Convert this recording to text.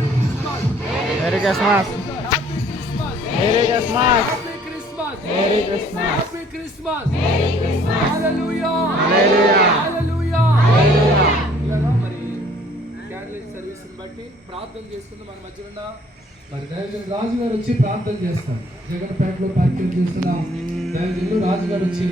Merry Christmas. Merry Christmas. Merry Christmas. Happy Christmas. Merry Christmas. Hallelujah. Hallelujah. Hallelujah. Hallelujah. ఇలా మరి candle service బట్టి ప్రార్థన చేస్తున్న మన మధ్య ఉన్న మరి దైవజనుడు రాజు గారు వచ్చి ప్రార్థన చేస్తారు. జగన్పేటలో పార్కింగ్ చేస్తున్న దైవజనుడు రాజు గారు వచ్చి